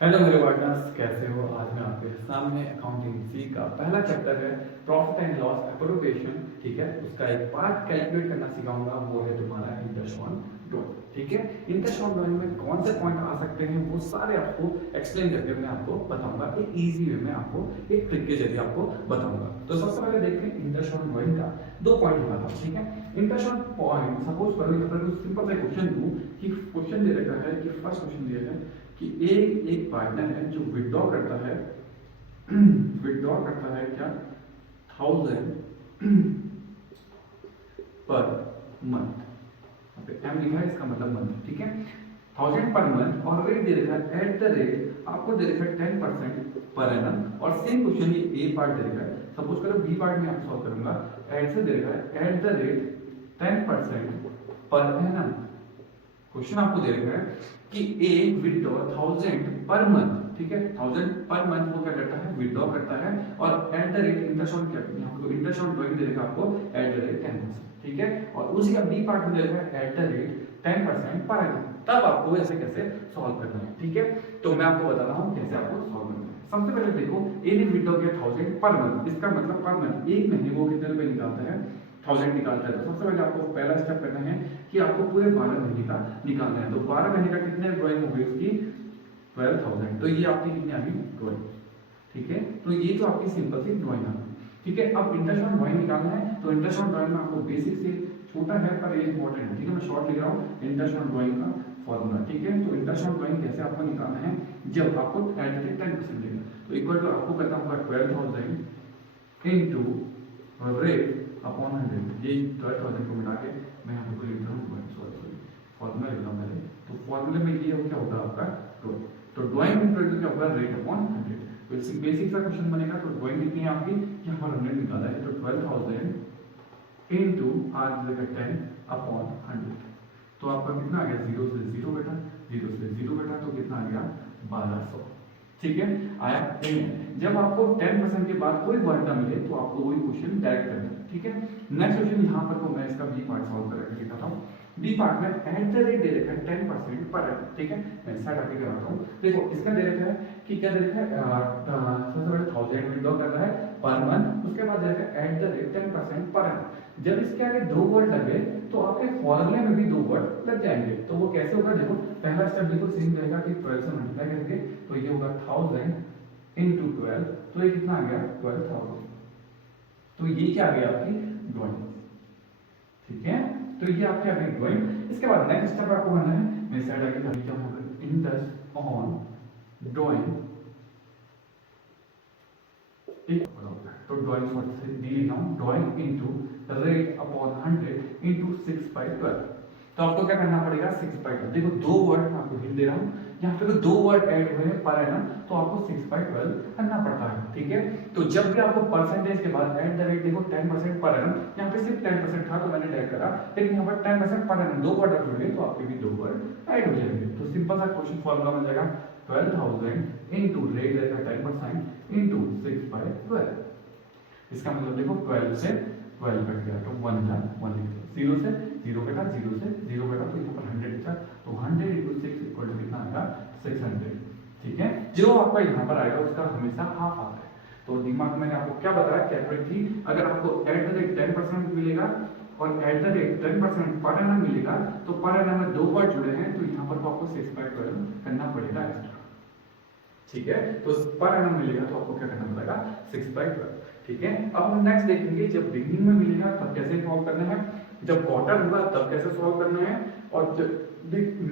Hello मेरे partners, कैसे हो? आज मैं आपके सामने अकाउंटिंग सी का पहला चैप्टर है प्रॉफिट एंड लॉस एप्रोप्रिएशन। ठीक है, उसका एक पार्ट कैलकुलेट करना सिखाऊंगा, वो है तुम्हारा इंटरेस्ट ऑन ड्रॉइंग। ठीक है, इंटरेस्ट ऑन ड्रॉइंग में कौन से पॉइंट आ सकते हैं वो सारे आपको एक्सप्लेन करके मैं आपको बताऊंगा, एक इजी वे में आपको एक ट्रिक के जरिए आपको बताऊंगा। तो सबसे पहले देखते हैं इंटरेस्ट ऑन ड्रॉइंग का दो पॉइंट होगा था। ठीक है, इंटरेस्ट ऑन पॉइंट, सपोज करो यहाँ पर सिंपल सा क्वेश्चन दूं कि क्वेश्चन दे रखा है कि फर्स्ट क्वेश्चन दिया है कि एक पार्टनर है जो विड्रॉ करता है विड्रॉ करता है क्या 1000 पर मंथ। एम लिखा है, इसका मतलब मंथ। ठीक है, 1000 पर मंथ और रेट दे रखा है एट द रेट, आपको दे रखा है 10% पर एनम। और सेम क्वेश्चन ये ए पार्ट दे रखा है, सपोज करो बी पार्ट में आप सॉल्व करूंगा, एट से दे रखा है at the rate 10% per annum. Question आपको दे रखा है कि ए विड्रॉ 1000 पर मंथ। ठीक है, 1000 पर मंथ वो क्या करता है, विड्रॉ करता है। और at the rate interest on क्या, यहाँ पर इंटरेस्ट ऑन ड्रॉइंग दे रखा है आपको एट द रेट 10%। ठीक है, और उसी का बी पार्ट में दे रखा है at the rate 10% per annum. तब आपको ऐसे कैसे सॉल्व करना है। ठीक है, तो मैं आपको बता रहा हूँ कैसे आपको सॉल्व करना है। सबसे पहले देखो, ए ने विड्रॉ किया 1000 पर मंथ, इसका मतलब पर मंथ एक महीने वो कितने रुपए निकालता है, 1000 निकालता है। तो सबसे पहले आपको पहला स्टेप करना है कि आपको पूरे 12 महीने का निकालना है। तो 12 महीने का कितने ड्राइंग हो गई उसकी 12,000। तो ये आपकी कितनी आ गई ड्राइंग। ठीक है, तो ये तो आपकी सिंपल सी ड्राइंग आ गई। ठीक है, अब इंटरेस्ट ऑन ड्राइंग निकालना है। तो इंटरेस्ट ऑन ड्राइंग में आपको बेसिक से छोटा है पर ये इंपॉर्टेंट है। ठीक है, मैं शॉर्ट लिख रहा हूँ इंटरेस्ट ऑन ड्राइंग का फॉर्मूला। ठीक है, तो इंटरेस्ट ऑन ड्राइंग कैसे आपको निकालना है, जब आपको एट द 10% देगा तो इक्वल टू आपको करना होगा 12,000 इंटू रेट अपॉन 100। ये 12,000 को मिला के मैं यहाँ पे लिख रहा हूँ, सॉरी फॉर्मूला लिख रहा हूँ मैंने। तो फॉर्मूले में ये क्या होगा आपका ड्रॉइंग। तो ड्रॉइंग इक्वल टू क्या होगा, रेट अपॉन 100। तो इससे बेसिक सा क्वेश्चन बनेगा। तो ड्रॉइंग कितनी है आपकी, यहाँ पर 100 निकाला है, तो 12,000 इंटू आज जगह 10 अपॉन 100। तो आपका कितना आ गया, 0 से 0 बेटा, 0 से 0 बेटा, तो कितना आ गया 1200। ठीक है, आया। जब आपको 10% के बाद कोई वर्ड ना मिले तो आपको वही क्वेश्चन डायरेक्ट करना है। ठीक है, नेक्स्ट क्वेश्चन यहाँ पर तो मैं इसका बी पार्ट सॉल्व करके दिखाता हूँ। बी पार्ट में एट द रेट दे रखा है 10% पर एनम। ठीक है, मैं साइड आके कराता हूँ। देखो इसका दे रखा है कि क्या दे रखा है, सबसे पहले 1000 विड्रॉ कर रहा है पर मंथ, उसके बाद दे रखा है at the rate 10% per annum. जब इसके आगे दो वर्ड लगे तो आपके फॉर्मूले में भी दो वर्ड लग जाएंगे। तो वो कैसे होगा, देखो पहला स्टेप बिल्कुल सेम रहेगा कि 12 से मल्टीप्लाई करके, तो ये होगा 1000 इंटू 12, तो ये कितना आ गया 12,000। तो ये क्या आ गया आपकी ड्राइंग। ठीक है, तो ये आपकी आ गई ड्राइंग। इसके बाद नेक्स्ट स्टेप आपको करना है, मैं साइड आगे क्या होगा, इंटरेस्ट ऑन ड्राइंग। तो ड्राइंग से डी लिखा हूं, drawing into rate upon 100 into 6/12। तो आपको क्या करना पड़ेगा, 6/12। देखो दो वर्ड मैं आपको हिंट दे रहा हूं, यहाँ पे दो वर्ड ऐड हुए हैं पर एनम, तो आपको 6/12 करना पड़ता है। ठीक है, तो जब भी आपको परसेंटेज के बाद एट द रेट देखो 10% पर एनम, यहाँ पे सिर्फ 10% था तो मैंने ऐड करा, लेकिन यहाँ पर 10% पर एनम दो वर्ड जुड़े तो आपके भी दो वर्ड ऐड हो जाएंगे। तो सिंपल सा क्वेश्चन फॉर्मूला बन जाएगा 12,000 इंटू रेट रहेगा 10% इंटू 6/12। इसका मतलब देखो 12 से 12 कट गया तो 1 था 1 लिख दिया, 0 से 0 कटा, 0 से 0 कटा, तो यहाँ पर 100 लिखा, तो 100 इंटू 6 इक्वल टू कितना आएगा 600। ठीक है, जो आपका यहाँ पर आएगा उसका हमेशा हाफ आता है। तो दिमाग में मैंने आपको क्या बताया, कैलकुलेट थी, अगर आपको एट द रेट 10% मिलेगा और at the rate 10% per annum मिलेगा, तो पर एनम में दो वर्ड जुड़े हैं तो यहाँ पर तो आपको 6/12 करना पड़ेगा एक्स्ट्रा। ठीक है, तो पर एनम मिलेगा तो आपको क्या करना पड़ेगा 6/12। ठीक है, अब हम नेक्स्ट देखेंगे जब बिगिनिंग में मिलेगा तब कैसे सॉल्व करना है, जब क्वार्टर होगा तब कैसे सॉल्व करना है, और जब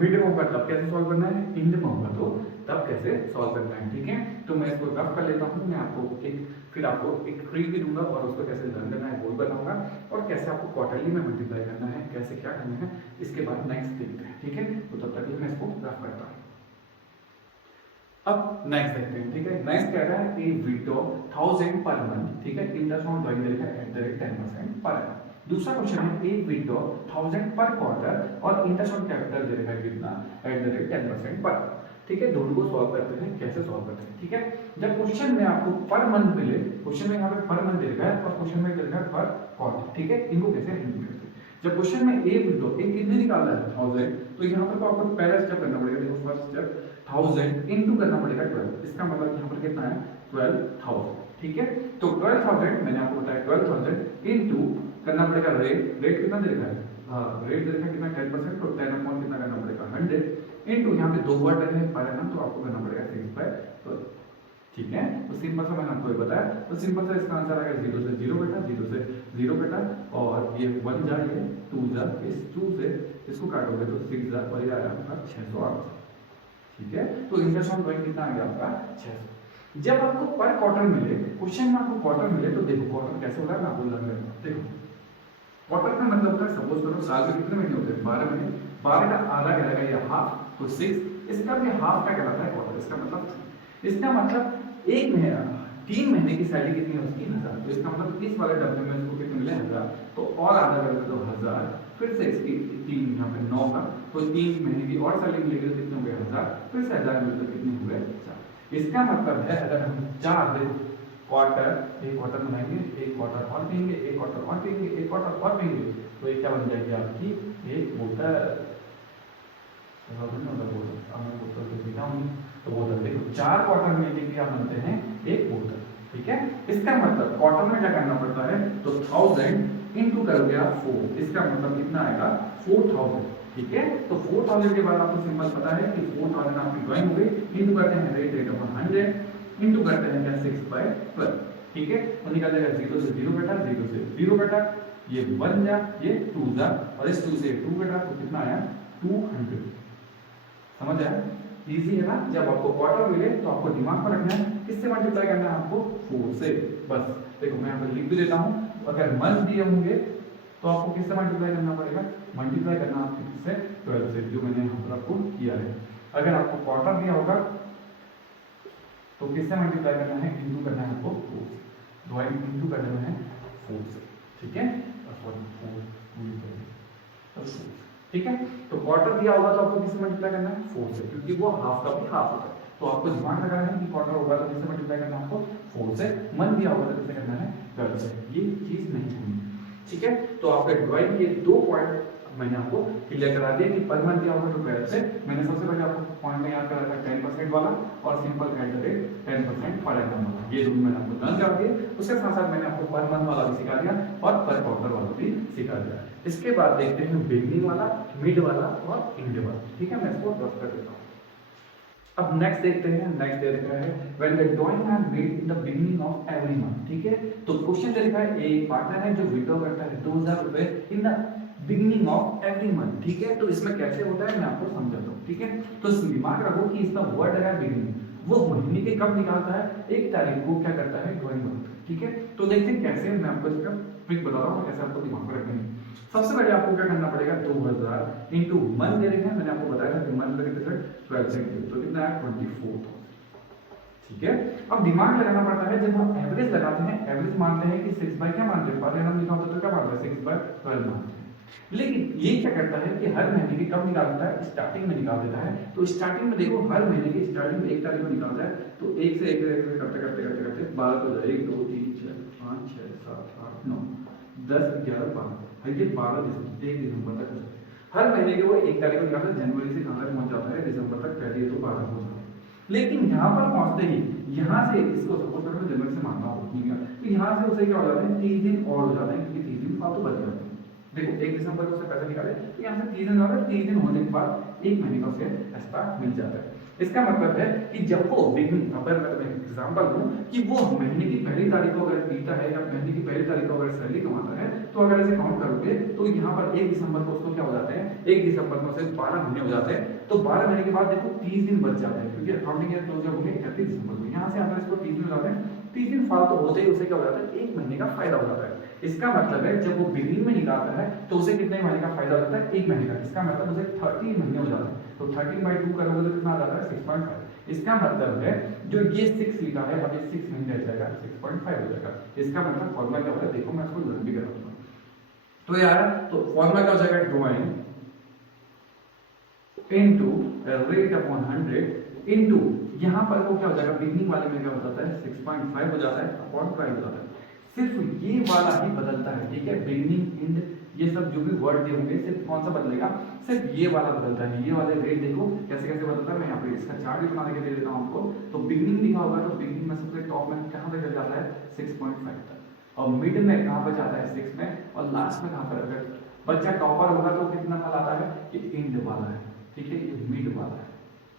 मिड में होगा तब कैसे सॉल्व करना है, एंड में होगा तो तब कैसे सॉल्व करना है। ठीक है, तो मैं इसको रफ कर लेता हूँ, मैं आपको फिर आपको एक ट्रिक भी दूंगा और उसको कैसे लर्न करना है वो भी बताऊंगा, और कैसे आपको क्वार्टरली में मल्टीप्लाई करना है, कैसे क्या करना है, इसके बाद नेक्स्ट देखते हैं। ठीक है, तो तब तक मैं इसको रफ करता हूँ। अब नेक्स्ट देखते हैं। ठीक है, नेक्स्ट कह रहा है ए विड्रॉ 1000 पर मंथ। ठीक है, इंटरेस्ट ऑन ड्राइंग देगा at the rate 10% per annum. दूसरा क्वेश्चन है ए विड्रॉ 1000 पर क्वार्टर और इंटरेस्ट ऑन कैपिटल दे रखा है कितना एट द रेट 10% पर। ठीक है, दोनों को सॉल्व करते हैं, कैसे सॉल्व करते हैं। ठीक है, जब क्वेश्चन में आपको पर मंथ मिले, क्वेश्चन में यहाँ पे पर मंथ दे रखा है और क्वेश्चन में दे रखा है पर क्वार्टर। ठीक है, इनको कैसे हैंडल करते हैं। जब क्वेश्चन में ए विड्रॉ ए कितने निकालना है 1000, तो यहाँ पर तो आपको पहला स्टेप करना पड़ेगा। देखो फर्स्ट स्टेप 1000 इनटू करना पड़ेगा 12, इसका मतलब यहाँ पर कितना है 12,000, ठीक है। तो 12,000 मैंने आपको बताया 12,000 इनटू करना पड़ेगा रेट, रेट कितना दे रखा है, हाँ रेट दे रखा है कितना 10%, तो 10 अपॉन कितना करना पड़ेगा 100 इनटू यहाँ पे 2 वर्ड है पर एनम, तो आपको करना पड़ेगा 6/12, ठीक है। तो सिंपल सा मैंने आपको ये बताया, तो सिंपल सा इसका आंसर आएगा 0 से 0 बेटा, 0 से 0 बेटा, और ये 1 जा ये 2 जा, इस 2 से इसको काटोगे तो 6 जा, और ये आया आपका 608, ठीक है। तो इंटरेस्ट ऑन ड्राइंग कितना आ गया आपका 600। जब आपको पर क्वार्टर मिले, क्वेश्चन में आपको क्वार्टर मिले, तो देखो क्वार्टर कैसे होता है मैं आपको लग रहा देखो क्वार्टर का मतलब होता है, सपोज करो साल में कितने महीने होते हैं 12 महीने, 12 का आधा कहलाएगा ये हाफ, तो 6, इसका भी हाफ का कहलाता है क्वार्टर, इसका मतलब एक महीना 3 महीने की सैलरी कितनी है उसकी 1000, तो इसका मतलब इस वाले डब्बे में इसको कितने मिले 1000, तो और आधा कर दो 1000, फिर से इसकी 3 यहाँ पे 9 का, तो 3 महीने की और सैलरी मिलेगी तो कितने हो गए 1000, फिर से 1000 मिले तो कितने हुए 4। इसका मतलब है अगर हम 4 दिन क्वार्टर, एक क्वार्टर बनाएंगे, एक क्वार्टर और देंगे, एक क्वार्टर और देंगे, एक क्वार्टर और देंगे, तो ये क्या बन जाएगी आपकी एक बोतल, तो बोतल देखो 4 क्वार्टर में क्या बनते हैं एक बोतल, ठीक है। इसका मतलब क्वार्टर में क्या करना पड़ता है, तो 1000 इनटू कर दिया 4, इसका मतलब कितना आएगा 4000, ठीक है। तो 4000 के बाद आपको सिंपल पता है कि 4000 आपकी ड्राइंग हो गई, इनटू करते हैं रेट अपॉन 100 इनटू करते हैं क्या 6/12, ठीक है। तो निकल जाएगा 0 से 0 बेटा, 0 से 0 बेटा, ये 1 जा, ये 2 जा, और इस 2 से 2 बेटा, तो कितना आया 200, समझ आया, इजी है ना। जब आपको क्वार्टर मिले तो आपको दिमाग में रखना है किससे मल्टीप्लाई करना है आपको 4 से, बस देखो मैं यहाँ पर लिख भी देता हूँ, अगर मंथ दिए होंगे तो आपको किससे मल्टीप्लाई करना पड़ेगा, मल्टीप्लाई करना आपको किससे 12 से, जो मैंने यहाँ पर आपको किया है। अगर आपको क्वार्टर दिया होगा तो किससे मल्टीप्लाई करना है, इंटू करना है आपको 4 से, डिवाइड इंटू करना है 4 से, ठीक है, ठीक है। तो क्वार्टर दिया होगा तो आपको किससे मल्टीप्लाई करना है 4 से, क्योंकि वो हाफ का भी हाफ होता है, तो आपको दिमाग लगाना है कि क्वार्टर होगा तो किससे मल्टीप्लाई करना है आपको 4 से, मंथ दिया होगा तो किससे करना है 12 से, ये चीज नहीं होनी, ठीक है। तो आपका डिवाइड ये 2 पॉइंट मैंने आपको क्लियर करा दिया कि पर मंथ दिया होगा तो 12 से, मैंने सबसे पहले आपको पॉइंट में याद करा था 10% वाला और simple at the rate 10% per annum वाला, ये दोनों मैंने आपको डन कर दिए। उसके साथ साथ मैंने आपको पर मंथ वाला भी सिखा दिया और पर क्वार्टर वाला भी सिखा दिया। इसके बाद देखते हैं बिगनिंग वाला, मिड वाला और एंड वाला, ठीक है। मैं इसको ड्रॉप कर देता हूँ। अब नेक्स्ट देखते हैं, नेक्स्ट दे रखा है when the drawing are made in the beginning of every month, ठीक है। तो क्वेश्चन दे रखा है एक पार्टनर है जो विड्रॉ करता है 2000 रुपए इन the beginning of every month, ठीक है। तो इसमें कैसे होता है मैं आपको समझाता हूँ, ठीक है। तो दिमाग रखो कि इसका वर्ड है बिगिनिंग, वो महीने के कब निकालता है 1 तारीख को क्या करता है ड्राइंग मंथ, ठीक है। तो देखते हैं कैसे, मैं आपको इसका ट्रिक बता रहा हूँ कैसे आपको दिमाग में रखना है। सबसे पहले आपको क्या करना पड़ेगा 2000 इनटू मंथ दे रखे हैं, मैंने आपको बताया था कि मंथ में कितने 12 से तो कितना है 24,000, ठीक है। अब दिमाग लगाना पड़ता है जब हम एवरेज लगाते हैं, एवरेज मानते हैं कि 6 बाय क्या मानते हैं, पर एनम लिखा होता है तो क्या मानते हैं 6/12 मानते हैं। लेकिन ये क्या करता है कि हर महीने की कब निकाल देता है, स्टार्टिंग में निकाल देता है। तो स्टार्टिंग में देखो हर महीने की स्टार्टिंग में 1 तारीख को निकालता है, तो 1 से 1 करते करते करते करते 12 हो जाए 1 2 3 4 5 6 7 8 9 10 11 12, ये 12 दिसंबर 1 दिसंबर तक हो जाता है। हर महीने के वो 1 तारीख को निकालता है, जनवरी से कहाँ तक पहुंच जाता है दिसंबर तक, पहले तो 12 हो जाता है। लेकिन यहाँ पर पहुंचते ही यहाँ से इसको सपोज करो मैं जनवरी से मानता हूँ, ठीक है, तो यहाँ से उसे क्या हो जाते हैं 30 दिन और हो जाते हैं, क्योंकि 30 दिन फालतू बच जाते हैं। देखो 1 दिसंबर को उसे पैसा निकाले तो यहाँ से 30 दिन होगा, 30 दिन होने के बाद 1 महीने का उसे एक्स्ट्रा मिल जाता है। इसका मतलब है कि जब वो बिगिनिंग, अगर मैं तुम्हें एग्जांपल दूं कि वो महीने की पहली तारीख को अगर पीता है या महीने की पहली तारीख को अगर सैलरी कमाता है, तो अगर ऐसे काउंट करोगे तो यहाँ पर 1 दिसंबर को उसको क्या हो जाते हैं, 1 दिसंबर को उसे 12 महीने हो जाते हैं। तो 12 महीने के बाद देखो 30 दिन बच जाते हैं, क्योंकि अकाउंटिंग ईयर क्लोज हो गए 31 दिसंबर को, यहाँ से आता है इसको 30 दिन हो जाते हैं। 30 दिन फालतू होते ही उसे क्या हो जाता है 1 महीने का फायदा हो जाता है। इसका मतलब है जब वो बिगिनिंग में निकालता है तो उसे कितने महीने का फायदा हो जाता है 1 महीने का। इसका मतलब उसे 30 महीने हो जाते हैं, तो 13/2 करोगे तो कितना आ जाता है 6.5। इसका मतलब है जो ये 6 लिखा है अब ये 6 नहीं रह जाएगा 6.5 हो जाएगा। इसका मतलब फॉर्मूला क्या होता है, देखो मैं इसको लर्न भी कर रहा हूं। तो यार तो फॉर्मूला क्या हो जाएगा, drawing into rate upon 100 into यहां पर वो क्या हो जाएगा बिगिनिंग वाले में क्या हो जाता है 6.5 हो जाता है अपॉन 12 हो जाता है। सिर्फ ये वाला ही बदलता है, ठीक है। बिगिनिंग एंड ये सब जो भी वर्ड दिए होंगे सिर्फ कौन सा बदलेगा, सिर्फ ये वाला बदलता है। ये वाले रेट देखो कैसे कैसे बदलता है। मैं यहाँ पे इसका चार्ट भी बनाने के लिए देता हूँ आपको। तो बिगनिंग लिखा होगा तो बिगनिंग में सबसे टॉप में कहाँ पे चल जाता है 6.5 तक, और मिड में कहाँ पे जाता है 6 में, और लास्ट में कहाँ पर अगर बच्चा टॉपर होगा तो कितना नंबर आता है, ये एंड वाला है, ठीक है, ये मिड वाला है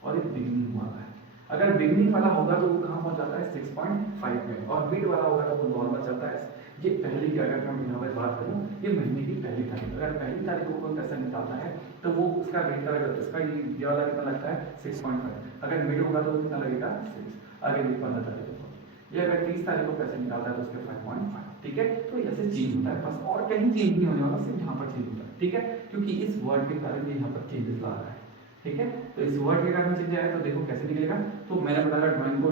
और ये बिगनिंग वाला है। अगर बिगनिंग वाला होगा तो वो कहाँ पहुंच जाता है 6.5 में, और मिड वाला होगा तो वो नॉर्मल चलता है। ये पहली की अगर मैं यहाँ पर बात करूँ, ये महीने की पहली तारीख, अगर पहली तारीख को कोई पैसा निकालता है तो वो उसका रेट का लगता है, इसका ये वाला कितना लगता है 6.5, अगर मिड होगा तो कितना लगेगा 6, अगर ये 15 तारीख को, ये अगर 30 तारीख को पैसे निकालता है तो उसके 5.5, ठीक है। तो ऐसे चेंज होता है बस, और कहीं चेंज नहीं होने वाला, सिर्फ यहाँ पर चेंज होता है, ठीक है, क्योंकि इस वर्ड के कारण ये यहाँ पर चेंजेस ला रहा है, ठीक है। तो इस वर्ड के कारण चेंज आएगा तो देखो कैसे निकलेगा। तो मैंने बताया ड्राइंग को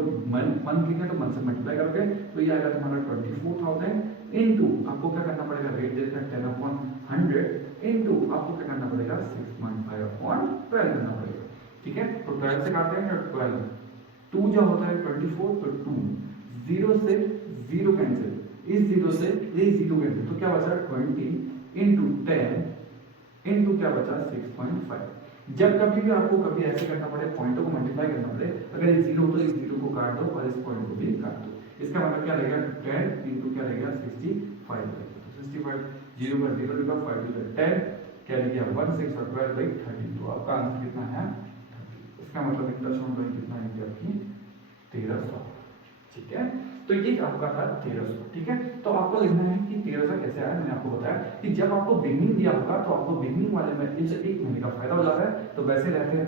मंथ लिखना तो मंथ से मल्टीप्लाई करोगे तो ये आएगा तुम्हारा 24,000 इनटू आपको क्या करना पड़ेगा, रेट देते हैं 10/100 इनटू आपको क्या करना पड़ेगा 6.5/12 करना पड़ेगा, ठीक है। तो 12 से काटते हैं 12, 2 जो होता है 24, तो 2 0 से 0 कैंसिल, इस 0 से ये 0 कैंसिल, तो क्या बचा 20 इनटू 10 इनटू क्या बचा 6.5। जब कभी भी आपको कभी ऐसे करना पड़े, पॉइंटों को मल्टीप्लाई करना पड़े, अगर ये 0 तो इस 0 को काट दो और इस पॉइंट को भी काट दो, इसका मतलब क्या रहेगा 10 इनटू क्या रहेगा 65 रहेगा। तो 65 0 पर 0 लिखा, 5 टू 10 क्या लिख गया 1 6 और 12/13, तो आपका आंसर कितना है 30। इसका मतलब इंटरसेप्ट ड्राइंग कितना है आपकी 1300, ठीक है। तो ये आपका था 1300, ठीक है। तो आपको लिखना है कि 1300 कैसे आया। मैंने आपको बताया कि जब आपको बिगनिंग दिया होगा तो आपको बिगनिंग वाले में इस एक महीने का फायदा हो जाता है। तो वैसे रहते हैं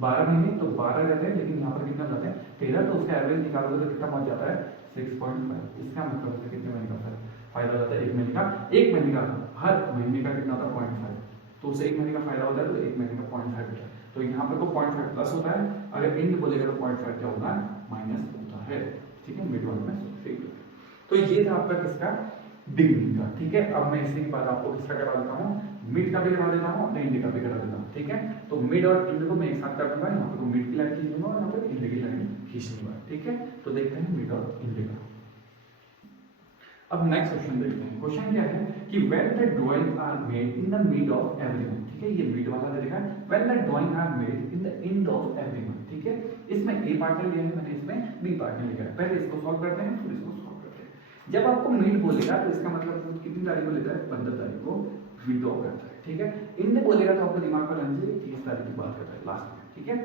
12 महीने, तो 12 रहते हैं, लेकिन यहाँ पर कितना जाते हैं 13, तो उसका एवरेज निकालोगे तो कितना पहुंच जाता है 6.5। इसका मतलब है कितने महीने का फायदा हो जाता है, एक महीने का, एक महीने का, हर महीने का कितना होता है 0.5, तो उसे एक महीने का फायदा होता है, तो एक महीने का 0.5 होता है। तो यहाँ पर तो 0.5 प्लस होता है, अगर इंड बोलेगा तो 0.5 क्या होगा माइनस होता है, ठीक है, मिड वन में। तो ये था आपका किसका बिगनिंग का, ठीक है। अब मैं इसी के बाद आपको किसका करा देता हूँ, मिड का भी करा देता हूँ और इंड का भी करा देता हूँ, ठीक है। तो मिड और इंड को मैं एक साथ कर दूंगा, यहाँ पर मिड की लाइन खींच दूंगा और यहाँ पर इंड की लाइन खींच दूंगा, ठीक है। तो देखते हैं मिड और इंड का। अब नेक्स्ट क्वेश्चन देखते हैं। क्वेश्चन क्या है कि when the drawing are made in the mid of every month, ठीक है, ये मिड वाला दे रखा है, when the drawing are made in the end of every month, ठीक है। इसमें ए पार्ट लिया है मैंने, इसमें बी पार्ट लिखा है। पहले इसको सॉल्व करते हैं फिर इसको सॉल्व करते हैं। जब आपको मिड बोलेगा तो इसका मतलब कितनी तारीख को लेता है 15 तारीख को विड्रॉ करता है, ठीक है। इंड बोलेगा तो आपको दिमाग में लाना चाहिए 30 तारीख की बात करता है लास्ट में, ठीक है।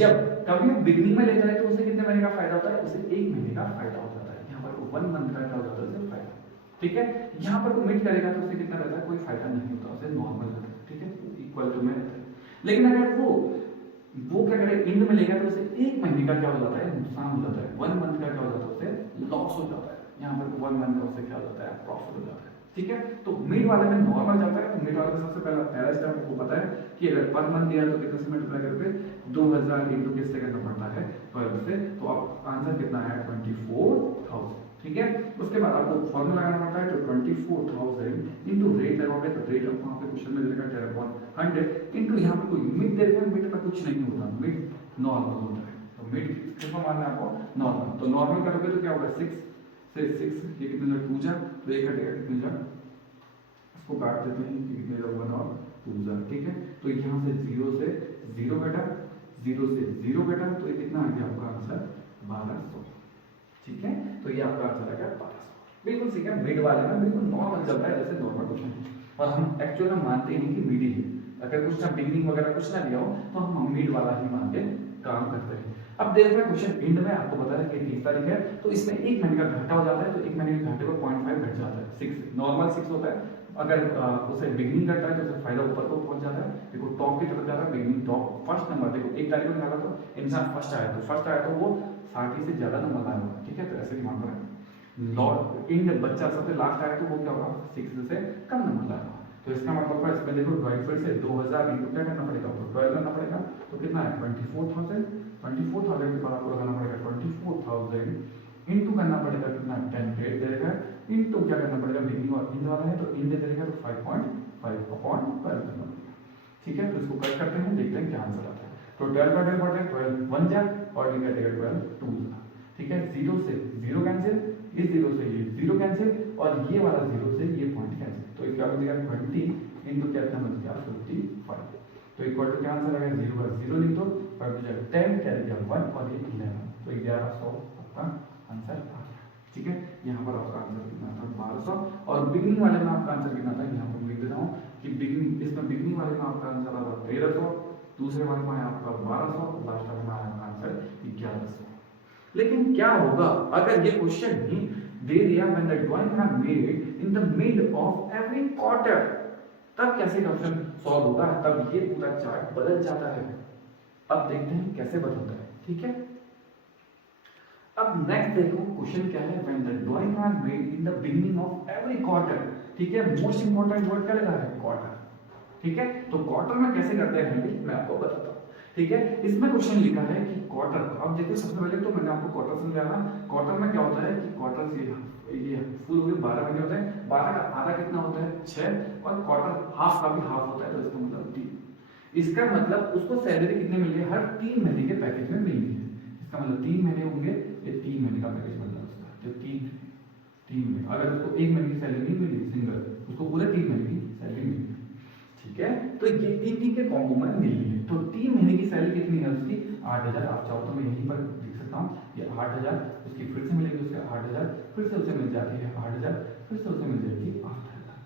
जब कभी बिगनिंग में लेता है तो उसे कितने महीने का फायदा होता है, उसे एक महीने का फायदा हो जाता है। यहाँ पर 1 मंथ का क्या हो जाता है फायदा, ठीक है। यहाँ पर वो मिड करेगा तो उससे कितना रहता है, कोई फायदा नहीं होता, उसे नॉर्मल रहता है, ठीक है, इक्वल टू में रहता है। लेकिन अगर वो क्या करे इंड में लेगा तो उसे एक महीने का क्या हो जाता है नुकसान हो जाता है, 1 मंथ का क्या हो जाता है उसे लॉस हो जाता है। यहाँ पर 1 मंथ का उसे क्या हो जाता है प्रॉफिट हो जाता है, ठीक है। तो मिड वाले में नॉर्मल जाता है। तो मिड वाले में सबसे पहला स्टेप आपको पता है कि अगर पर मंथ दिया तो कितने से मल्टीप्लाई करके 2000 इनटू किससे करना पड़ता है 12 से, तो आप आंसर कितना है 24,000, ठीक है। उसके बाद आपको फॉर्मूला लगाना पड़ता है, तो 24,000 इनटू रेट लगाओगे तो रेट आपको वहां पे क्वेश्चन में देगा 10/100 इनटू यहाँ पे कोई मिड दे रखा है, मिड में कुछ नहीं होता, मिड नॉर्मल होता है। तो मिड किसको मानना है आपको नॉर्मल, तो नॉर्मल करोगे तो क्या होगा 6 से 6 ये कितने 2 जा तो ये कटेगा कितने जा, इसको काट देते हैं कि कितने जा 1 और 2 जा, ठीक है। तो यहाँ से 0 से 0 घटा, 0 से 0 घटा, तो ये कितना आ गया आपका आंसर 1200, ठीक है। तो ये आपका आंसर आ गया 1200, बिल्कुल ठीक है। मिड वाले में बिल्कुल नॉर्मल चल रहा है जैसे नॉर्मल क्वेश्चन है, और हम एक्चुअल में मानते हैं कि मिड ही है। अगर कुछ ना बिगनिंग वगैरह कुछ ना दिया हो तो हम मिड वाला ही मान के काम करते हैं। अब देख रहे हैं क्वेश्चन एंड में आपको पता है कि 30 तारीख है, तो इसमें एक महीने का घाटा हो जाता है, तो एक महीने के घाटे को 0.5 घट जाता है, 6 नॉर्मल 6 होता है। अगर उसे बिगनिंग करता है तो उसे फायदा ऊपर को पहुंच जाता है, देखो टॉप की तरफ जाता है, बिगनिंग टॉप फर्स्ट नंबर, देखो 1 तारीख को निकाला तो इंसान फर्स्ट आया तो वो 60 से ज्यादा नंबर लाया होगा, ठीक है। तो ऐसे दिमाग में लॉर्ड इंड बच्चा सबसे लास्ट आया तो वो क्या होगा 6 से कम नंबर लाया होगा। तो इसका मतलब है इसमें देखो ड्राइंग फिर से 2000 इनटू क्या करना पड़ेगा, तो 12 करना पड़ेगा, तो कितना है 24,000 के बाद आपको लगाना पड़ेगा 24,000 इनटू करना पड़ेगा कितना 10 रेट देगा, इनटू क्या करना पड़ेगा बिगनिंग और इंड वाला है तो इंड देगा तो 5.5/12 करना पड़ेगा, ठीक है। तो इसको कट करते हैं, देखते हैं क्या आंसर आता है। तो 12 का 12 पड़ता है 12 1 जा और ये कटेगा 12 2 जा, ठीक है, जीरो से जीरो कैंसिल, इस जीरो से ये जीरो कैंसिल, और ये वाला जीरो से ये पॉइंट कैंसिल, तो क्या बनेगा 20 इंटू कितना बन गया 55, तो इक्वल टू क्या आंसर आएगा, जीरो का जीरो लिख दो, 10 कैरी गया 1 और ये 11, तो 1100 आपका आंसर आ गया। ठीक है, यहाँ पर आपका आंसर कितना था 1200, और बिगनिंग वाले में आपका आंसर कितना था, यहाँ पर लिख देता हूँ कि बिगनिंग, इसमें बिगनिंग वाले में आपका आंसर आया 1300, दूसरे वाले में आया आपका 1200, लास्ट वाले में आया आपका आंसर 1100। लेकिन क्या होगा अगर ये क्वेश्चन ही दे दिया when the drawing are made in the mid of every quarter, तब कैसे क्वेश्चन सॉल्व होगा, तब ये पूरा चार्ट बदल जाता है। अब देखते हैं कैसे बदलता है। ठीक है, अब नेक्स्ट देखो क्वेश्चन क्या है, when the drawing are made in the beginning of every quarter. ठीक है, मोस्ट इंपॉर्टेंट वर्ड क्या लगा है, क्वार्टर। ठीक है, तो क्वार्टर में कैसे करते हैं हैंडल, मैं आपको बताता हूं। ठीक है, इसमें क्वेश्चन लिखा है कि क्वार्टर, अब देखिए सबसे पहले तो मैंने आपको क्वार्टर समझाया। क्वार्टर में क्या होता है कि क्वार्टर ये फुल हो गए 12 महीने होते हैं, 12 का आधा कितना होता है 6, और क्वार्टर हाफ का भी हाफ होता है, तो इसका मतलब 3। इसका मतलब उसको सैलरी कितने मिल रही है, हर 3 महीने के पैकेज में मिल रही है। इसका मतलब 3 महीने होंगे, ये 3 महीने का पैकेज मिल रहा है उसका, तो 3 महीने, अगर उसको 1 महीने की सैलरी नहीं मिली सिंगल, उसको पूरे 3 महीने की सैलरी मिली। ठीक है, तो ये 3 के कॉम्बो में मिल रही है, तो 3 महीने की सैलरी कितनी है उसकी 8000। आप चाहो तो मैं यहीं पर लिख सकता हूँ, ये 8000 उसकी फिर से मिलेगी, उसके 8000 फिर से उसे मिल जाती है 8000 फिर से उसे मिल जाएगी 8000।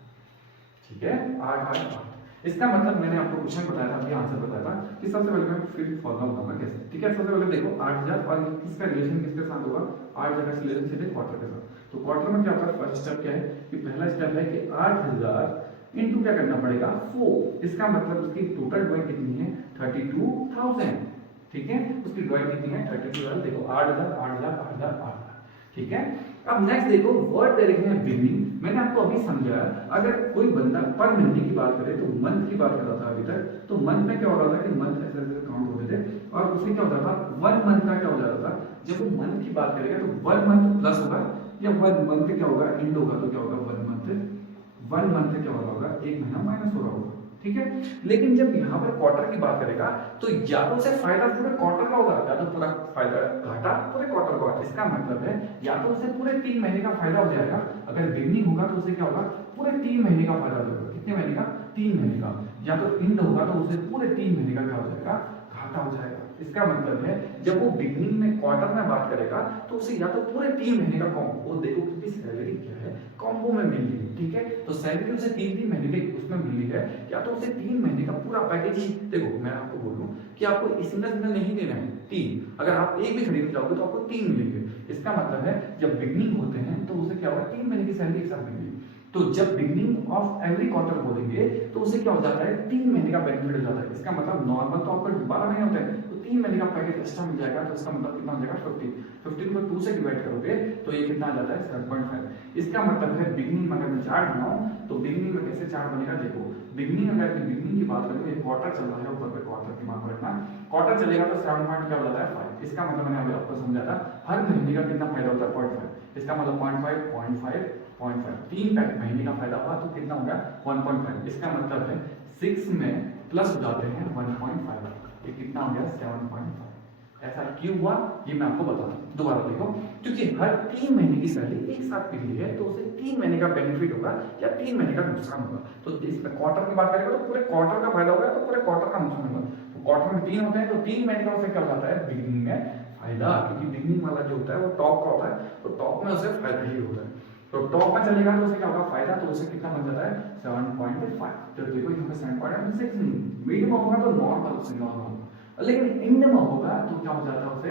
ठीक है, 8 इसका मतलब मैंने आपको क्वेश्चन बताया था, अभी आंसर बताया था कि सबसे पहले मैं फिर फॉलो करूंगा कैसे। ठीक है, सबसे पहले देखो 8000 और इसका रिलेशन किसके साथ होगा, 8000 का रिलेशन सीधे क्वार्टर के साथ। तो क्वार्टर में क्या होता है, फर्स्ट स्टेप क्या है कि पहला स्टेप है कि 8000 इनटू क्या करना पड़ेगा 4, इसका मतलब उसकी टोटल ड्राइंग कितनी है 32000। ठीक है, उसकी ड्राइंग कितनी है 32000, देखो 8000 8000 8000 8000। ठीक है, अब नेक्स्ट देखो वर्ड दे रखे हैं बिगनिंग, मैंने आपको अभी समझाया अगर कोई बंदा पर महीने की बात करे तो मंथ की बात कर रहा था अभी तक, तो मंथ में क्या हो रहा था कि मंथ ऐसे ऐसे काउंट होते थे, और उसमें क्या होता था 1 मंथ का क्या हो जाता था, जब वो मंथ की बात करेगा तो 1 मंथ प्लस होगा, या 1 मंथ क्या होगा इंड होगा, तो क्या होगा 1 मंथ क्या होगा 1 महीना माइनस हो रहा होगा। ठीक है, लेकिन जब यहाँ पर क्वार्टर की बात करेगा तो या तो उसे फायदा पूरे क्वार्टर का होगा, या तो पूरा फायदा घाटा पूरे क्वार्टर का होगा। इसका मतलब है या तो उसे पूरे 3 महीने का फायदा हो जाएगा, अगर बिगनिंग होगा तो उसे क्या होगा पूरे 3 महीने का फायदा होगा। कितने महीने का 3 महीने का, या तो इंड होगा तो उसे पूरे 3 महीने का क्या हो जाएगा घाटा हो जाएगा। इसका मतलब है जब वो बिगनिंग में क्वार्टर में बात करेगा तो उसे या तो पूरे 3 महीने का कॉम्बो, वो देखो क्योंकि सैलरी क्या है कॉम्बो में मिल रही है। ठीक है, तो सैलरी उसे 3 महीने के उसमें मिली है, या तो उसे 3 महीने का पूरा पैकेज ही, देखो मैं आपको बोलूं कि आपको सिंगल सिंगल नहीं देना है 3, अगर आप एक भी खरीदना चाहोगे तो आपको 3 मिलेंगे। इसका मतलब है जब बिगनिंग होते हैं तो उसे क्या होगा 3 महीने की सैलरी एक साथ मिलेगी। तो जब बिगनिंग ऑफ एवरी क्वार्टर बोलेंगे तो उसे क्या हो जाता है 3 महीने का बेनिफिट हो जाता है। इसका मतलब नॉर्मल तो आपको 12 महीने होते हैं, तो 3 महीने का पैकेज एक्स्ट्रा मिल जाएगा, तो इसका मतलब कितना हो जाएगा 15 को 2 से डिवाइड करोगे तो ये कितना आ जाता है 7.5। इसका मतलब है बिगनिंग में अगर मैं चार्ट बनाऊं तो बिगनिंग में कैसे चार्ट बनेगा, देखो बिगनिंग अगर बिगनिंग की बात करें, क्वार्टर चल रहा है, ऊपर पे क्वार्टर की बात रखना, क्वार्टर चलेगा तो 7 पॉइंट क्या हो जाता है 5। इसका मतलब मैंने अभी आपको समझा था हर महीने का कितना फायदा होता है 0.5, इसका मतलब 0.5 0.5 0.5 3 महीने का फायदा हुआ तो कितना हो गया 1.5। इसका मतलब है 6 में प्लस हो जाते हैं 1.5, ये कितना हो गया 7.5। ऐसा क्यों हुआ ये मैं आपको बताता हूँ, दोबारा देखो, क्योंकि हर 3 महीने की सैलरी एक साथ मिली है तो उसे 3 महीने का बेनिफिट होगा या 3 महीने का नुकसान होगा। तो इसमें क्वार्टर की बात करेगा तो पूरे क्वार्टर का फायदा होगा तो पूरे क्वार्टर का नुकसान होगा। तो क्वार्टर में 3 होते हैं तो 3 महीने का उसे क्या जाता है बिगिनिंग में फायदा, क्योंकि बिगिनिंग वाला जो होता है वो टॉप का होता है, तो टॉप में उसे फायदा ही होता है। तो टॉप में चलेगा तो उसे क्या होगा फायदा, तो उसे कितना बन जाता है 7.5। तो देखो यहाँ पे 7.6 नहीं, मिड में होगा तो नॉर्मल उसे नॉर्मल, लेकिन इंड में होगा तो क्या हो जाता है उसे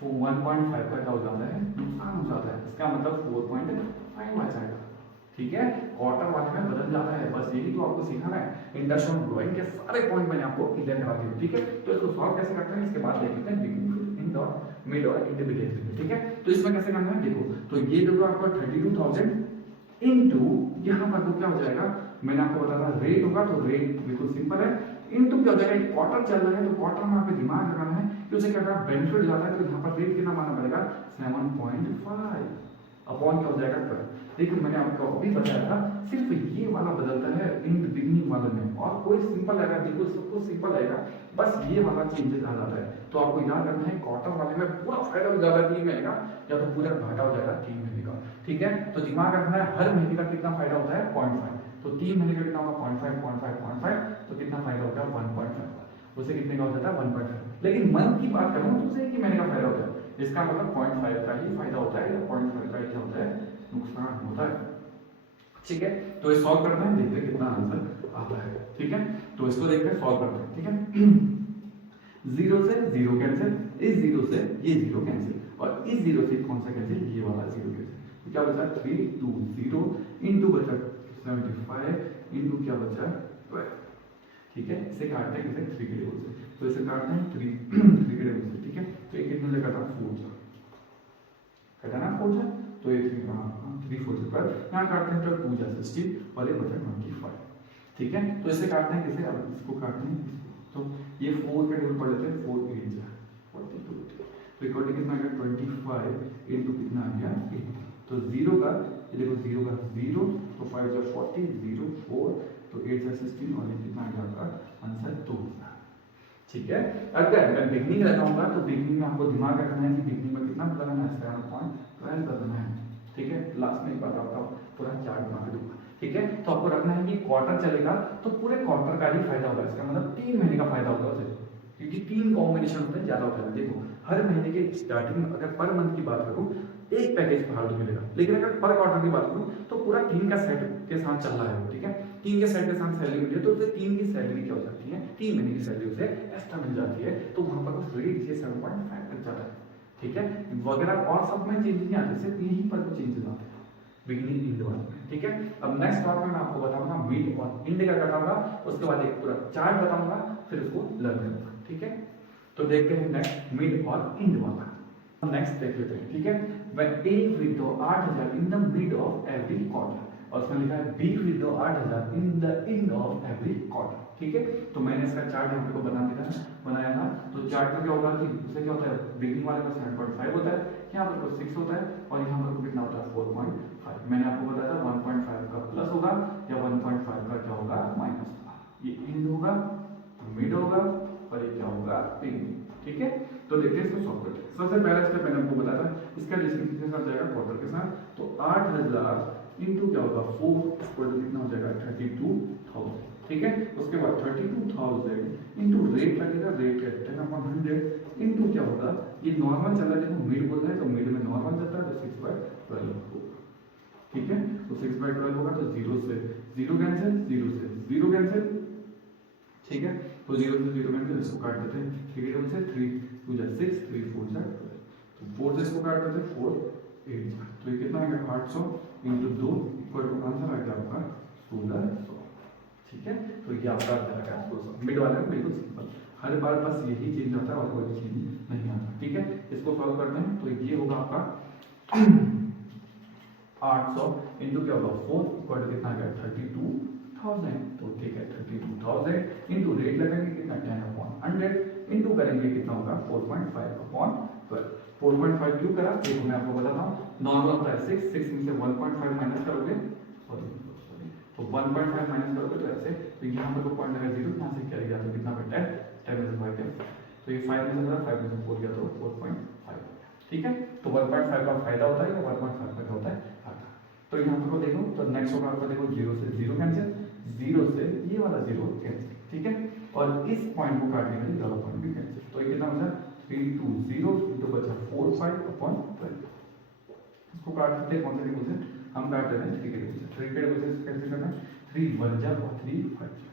1.5 का क्या हो जाता है नुकसान हो जाता है। इसका मतलब 4.5 आ जाएगा। ठीक है, क्वार्टर वाले में बदल जाता है, बस यही तो आपको सीखना है। इंडक्शन ड्राइंग के सारे पॉइंट मैंने आपको क्लियर करा दिए। ठीक है, तो इसको सॉल्व कैसे करते हैं इसके बाद देख लेते हैं बिगिनिंग इंड और मिड और इंड भी देख लेते हैं। ठीक है, तो इसमें कैसे करना है देखो, तो ये देखो आपका 32000 इनटू यहाँ पर तो क्या हो जाएगा, मैंने आपको बताया था रेट होगा, तो रेट बिल्कुल सिंपल है, इनटू क्या हो जाएगा क्वार्टर चल रहा है तो क्वार्टर में आपको दिमाग लगाना है कि उसे क्या बेनिफिट जाता है, तो यहाँ पर रेट कितना मानना पड़ेगा 7.5। अपॉन क्या हो जाएगा 12। देखिए मैंने आपको अभी बताया था सिर्फ ये वाला बदलता है इन बिगनिंग वाले में, और कोई सिंपल रहेगा, बिल्कुल सब कुछ सिंपल रहेगा, बस ये वाला चेंजेस आ जाता है। तो आपको याद रखना है क्वार्टर वाले में पूरा फायदा हो जाता है 3 महीने का, या तो पूरा घाटा हो जाएगा 3 महीने का। ठीक है, तो दिमाग रखना है हर महीने का कितना फायदा होता है 0.5, तो 3 महीने का कितना होगा 0.5, तो कितना फायदा होगा 1.5, उसे कितने का हो जाता है 1.5। लेकिन मंथ की बात करूँ तो उसे 1 महीने का फायदा होता है, इसका मतलब 0.5 का ही फायदा होता है, या 0.5 का ही क्या होता है नुकसान होता है। ठीक है, तो ये सॉल्व करते हैं, देखते हैं कितना आंसर आता है। ठीक है, तो इसको देखकर सॉल्व करते हैं। ठीक है, 0 से 0 कैंसिल, इस 0 से ये 0 कैंसिल, और इस 0 से कौन सा कैंसिल, ये वाला 0 कैंसिल, तो क्या बचा 3 2 0 इनटू बचा 75 इनटू क्या बचा 12। ठीक है, इसे काटते हैं किसे 3 के टेबल से, तो इसे काटते हैं 3 3 के टेबल से। ठीक है, तो ये कितने से काटा 4 से कटा ना 4 से, तो ये 3 3 4 से 12, यहाँ काटते हैं तो 2 जा 16 और ये बचा 25। ठीक है, तो इसे काटते हैं किसे, अब इसको काटते हैं इसको, तो ये 4 का टेबल पढ़ लेते हैं, 4 8 जा 42, तो इक्वल टू कितना आ गया 25 इनटू कितना आ गया 8, तो 0 का ये देखो 0 का 0, तो 5 जा 40 0 4, तो 8 जा 16 और ये कितना आ गया आपका आंसर 2। ठीक है, अगर मैं बिगनिंग लगाऊंगा तो बिगनिंग में आपको दिमाग रखना है कि बिगनिंग में कितना लगाना है 7.12 लगाना है। ठीक है, लास्ट में एक बात आपका पूरा चार्ट बना के दूंगा। ठीक है, तो आपको रखना है कि क्वार्टर चलेगा तो पूरे क्वार्टर का ही फायदा होगा, इसका मतलब 3 महीने का फायदा होगा उसे, क्योंकि 3 कॉम्बिनेशन होते हैं ज्यादा होता है। देखो हर महीने के स्टार्टिंग में अगर पर मंथ की बात करूं एक पैकेज फालतू मिलेगा, लेकिन अगर पर क्वार्टर की बात करूं तो पूरा 3 का सेट के साथ चल रहा है। ठीक है, 3 के सेट के साथ सैलरी मिली है तो उसे 3 की सैलरी क्या हो जाती है, 3 महीने की सैलरी उसे एक्स्ट्रा मिल जाती है, तो वहां पर उस रेट से 7.5 तक जाता है। ठीक है, वगैरह और सब में चेंजेस नहीं आते, सिर्फ यही पर को चेंजेस आते हैं बिगिनिंग इंड वाले में। ठीक है, अब नेक्स्ट टॉपिक में मैं आपको बताऊंगा मिड और इंड का बताऊंगा, उसके बाद एक पूरा चार्ट बताऊंगा, फिर उसको लर्न करूंगा। ठीक है, तो देखते हैं नेक्स्ट मिड और इंड वाला। नेक्स्ट देख लेते हैं। ठीक है, when A withdraw 8000 in the mid of every quarter, और उसमें लिखा है B withdraw 8000 in the end of every quarter। ठीक है, तो मैंने इसका चार्ट यहाँ पे को बनाया था, तो चार्ट में क्या होगा कि उससे क्या होता है बिगिनिंग वाले में 7.5 होता है, यहाँ पर 6 होता है, और यहाँ पर कितना होता है 4.5। मैंने आपको बताया था 1.5 का प्लस होगा या 1.5 का क्या होगा माइनस होगा, ये इंड होगा, मिड होगा, और ये क्या होगा बिगिनिंग। ठीक है, तो देखते हैं इसको सॉल्व करते हैं। सबसे पहला स्टेप मैंने आपको बताया था, इसका डिस्क्रिप्शन के साथ जाएगा क्वार्टर के साथ, तो 8000 इनटू क्या होगा 4 इक्वल टू कितना हो जाएगा 32000। ठीक है, उसके बाद 32000 इनटू रेट लगेगा, रेट है 10/100 इनटू क्या होगा, ये नॉर्मल चल रहा है, देखो मिड बोल रहा है तो मिड में नॉर्मल चलता है, तो 6/12 होगा। ठीक है, तो 6/12 होगा, तो 0 से 0 कैंसिल, 0 से 0 कैंसिल। ठीक है, तो 0 से 0 कैंसिल, इसको काट देते हैं 3 से 3 2 जा 6 3 4 जा 12, तो 4 से इसको काट देते हैं 4 8 जा, तो ये कितना आएगा 800 इनटू 2 इक्वल टू आंसर आ गया आपका 1600। ठीक है, तो ये आपका आंसर आ गया 1600। मिड वाले में बिल्कुल सिंपल, हर बार बस यही चेंज आता है और कोई चेंज नहीं आता। ठीक है, इसको सॉल्व करते हैं, तो ये होगा आपका 800 इनटू क्या होगा 4 इक्वल टू कितना आ गया 32000। तो ठीक है 32000 इनटू रेट लगाएंगे कितना 10/100 इनटू करेंगे कितना होगा 4.5/12। 4.5 क्यों करा देखो मैं आपको बताता हूँ, नॉर्मल होता है 6 में से 1.5 माइनस करोगे, सॉरी तो 1.5 माइनस करोगे तो ऐसे, तो यहाँ पर तो पॉइंट लगा 0, यहाँ से क्या गया तो कितना पे 10 10 में से 5 गया, तो ये 5 में से करा 5 में से 4 गया तो 4.5। ठीक है, तो 1.5 का फायदा होता है या 1.5 का क्या होता है घाटा। तो यहाँ पर को देखो, तो नेक्स्ट होगा आपका देखो 0 से 0 कैंसिल, 0 से ये वाला 0 कैंसिल। ठीक है, और इस पॉइंट को काटने के लिए वाला पॉइंट भी कैंसिल, तो ये कितना बचा 320 इनटू बचा 45/12। इसको काट सकते हैं कौन से टेबल से, हम काट देते हैं 3 के टेबल से, 3 के टेबल से कैसे करना है 3 1 जा और 3 5 जा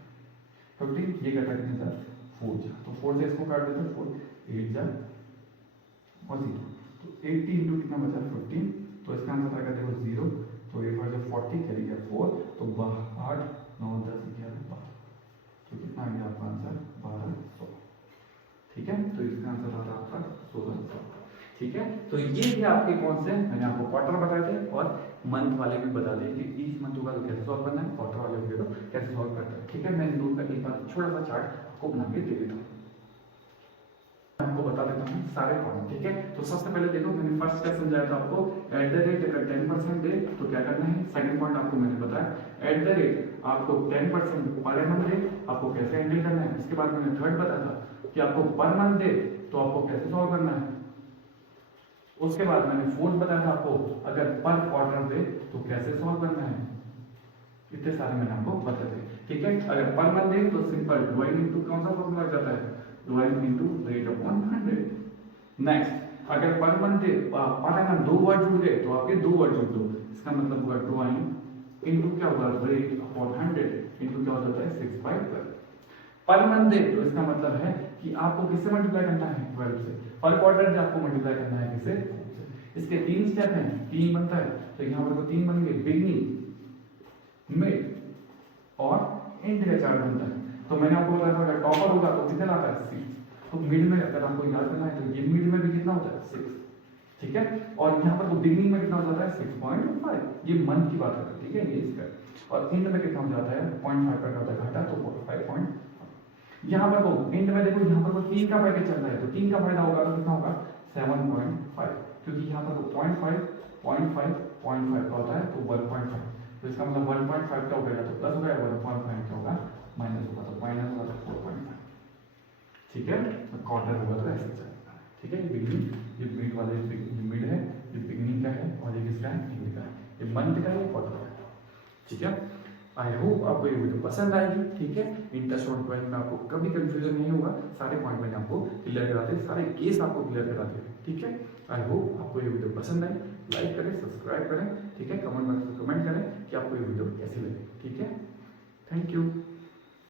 15, ये कटा कितने जा 4 जा, तो 4 से इसको काट देते हैं 4 8 जा और 0, तो 80 इनटू कितना बचा 15, तो इसका आंसर आएगा देखो 0, तो ये 5 40 कैरी गया 4, तो 8 9 10 11 12, तो कितना आ गया आपका आंसर 1200। ठीक है, तो इसका आंसर आ रहा है आपका 1600। ठीक है, तो ये थे आपके कौन से, मैंने आपको क्वार्टर बताए थे और मंथ वाले भी बता दिए कि ईच मंथ होगा तो कैसे सॉल्व करना है, क्वार्टर वाले होंगे तो कैसे सॉल्व करना है। ठीक है, मैं इन दोनों का एक बार छोटा सा चार्ट आपको बना के दे देता हूँ। आपको आपको बता देता हूँ सारे पॉइंट, ठीक है। तो सबसे पहले देखो मैंने फर्स्ट क्या समझाया था आपको, एट द रेट अगर 10% दे तो क्या करना है। सेकंड पॉइंट आपको मैंने बताया एट द रेट आपको 10% पर एनम दे आपको कैसे हैंडल करना है। इसके बाद मैंने थर्ड बताया था कि आपको पर मंथ दे तो आपको कैसे सॉल्व करना है। उसके बाद मैंने फोर्थ बताया था आपको अगर पर क्वार्टर दे तो कैसे सॉल्व करना है। इतने सारे मैंने आपको बताए थे, ठीक है। अगर पर मंथ दे तो सिंपल डिवाइड इनटू कौन सा फॉर्मूला लग जाता है, divide into rate upon 100। Next अगर पर मंथ दे पर एनम दो वर्ड जुड़ गए तो आपके दो वर्ड जुड़ दो, इसका मतलब होगा डिवाइड इनटू क्या होगा रेट अपॉन 100 इनटू क्या हो जाता है 6/12। पर मंथ दे तो इसका मतलब है कि आपको किससे मल्टीप्लाई करना है 12 से। पर क्वार्टर दे आपको मल्टीप्लाई करना है किससे, इसके तीन स्टेप हैं, तीन बनता है तो यहाँ पर तो तीन बन गए, बिगनिंग मिड और एंड का चार्ट बनता है। तो मैंने आपको बताया था अगर टॉपर होगा तो कितना लाता है 6, तो मिड में अगर आपको याद करना है तो ये मिड में भी कितना होता है 6, ठीक है। और यहाँ पर तो बिगनिंग में कितना हो जाता है 6.5, ये मंथ की बात है, ठीक है ये इसका। और एंड में कितना हो जाता है 0.5 का होता है घाटा, तो 5. यहाँ पर तो एंड में देखो यहाँ पर तो 3 का पैकेज चल रहा है तो 3 का फायदा होगा तो कितना होगा 7.5, क्योंकि यहाँ पर तो 0.5 0.5 का होता है तो 1.5, तो इसका मतलब 1.5 क्या हो गया तो प्लस हो गया, 1.5 क्या होगा माइनस होगा, तो माइनस होगा तो 4.5, ठीक है। क्वार्टर होगा तो ऐसे चलेगा, ठीक है। ये बिगनिंग ये मिड वाले मिड है, ये बिगनिंग का है और ये किसका है एंड का है, ये मंथ का है क्वार्टर का है, ठीक है। आई होप आपको ये वीडियो पसंद आएगी, ठीक है। इंटरेस्ट ऑन 12 में आपको कभी कंफ्यूजन नहीं होगा, सारे पॉइंट मैंने आपको क्लियर कराते हैं, सारे केस आपको क्लियर कराते हैं, ठीक है। आई होप आपको ये वीडियो पसंद आए, लाइक करें सब्सक्राइब करें, ठीक है। कमेंट बॉक्स में कमेंट करें कि आपको ये वीडियो कैसी लगी, ठीक है। Thank you.